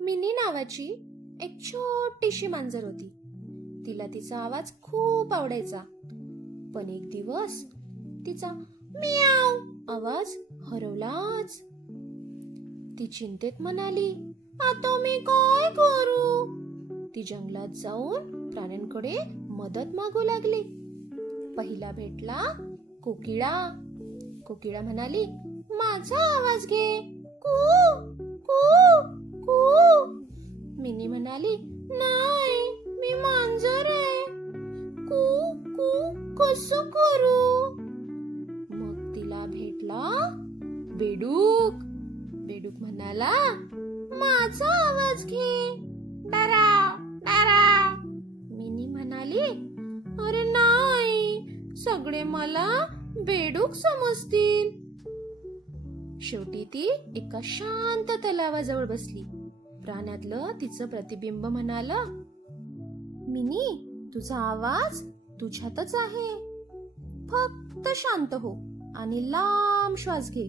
Mini नावाची एक छोटीशी मांजर होती. तिला तिचा आवाज खूप आवडायचा. पण एक दिवस तिचा मियाव आवाज हरवलाच. ती चिंतेत म्हणाली, आता मी काय करू? ती जंगलात जाऊन प्राण्यांकडे मदत मागू लागली. पहिला भेटला कोकिळा. कोकिळा म्हणाली, माझा आवाज घे, कू कू कू. मिनी म्हणाली, नाही, मी मांजर आहे, कू कू कसं करू? मग तिला भेटला बेडूक. बेडूक म्हणाला, माझा आवाज घे, डराव डराव. मिनी म्हणाली, अरे नाही, सगळे मला बेडूक समजतील. शेवटी ती एका शांत तलावाजवळ बसली. प्राण्यातलं तिचं प्रतिबिंब म्हणालं, मिनी, तुझा आवाज तुझ्यातच आहे, फक्त शांत हो आणि लांब श्वास घे.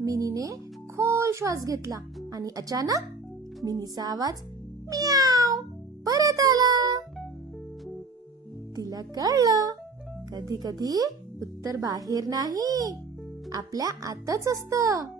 मिनीने खोल श्वास घेतला आणि अचानक मिनीचा आवाज मियाव परत आला. तिला कळलं, कधी कधी उत्तर बाहेर नाही, आपल्या आतच असतं.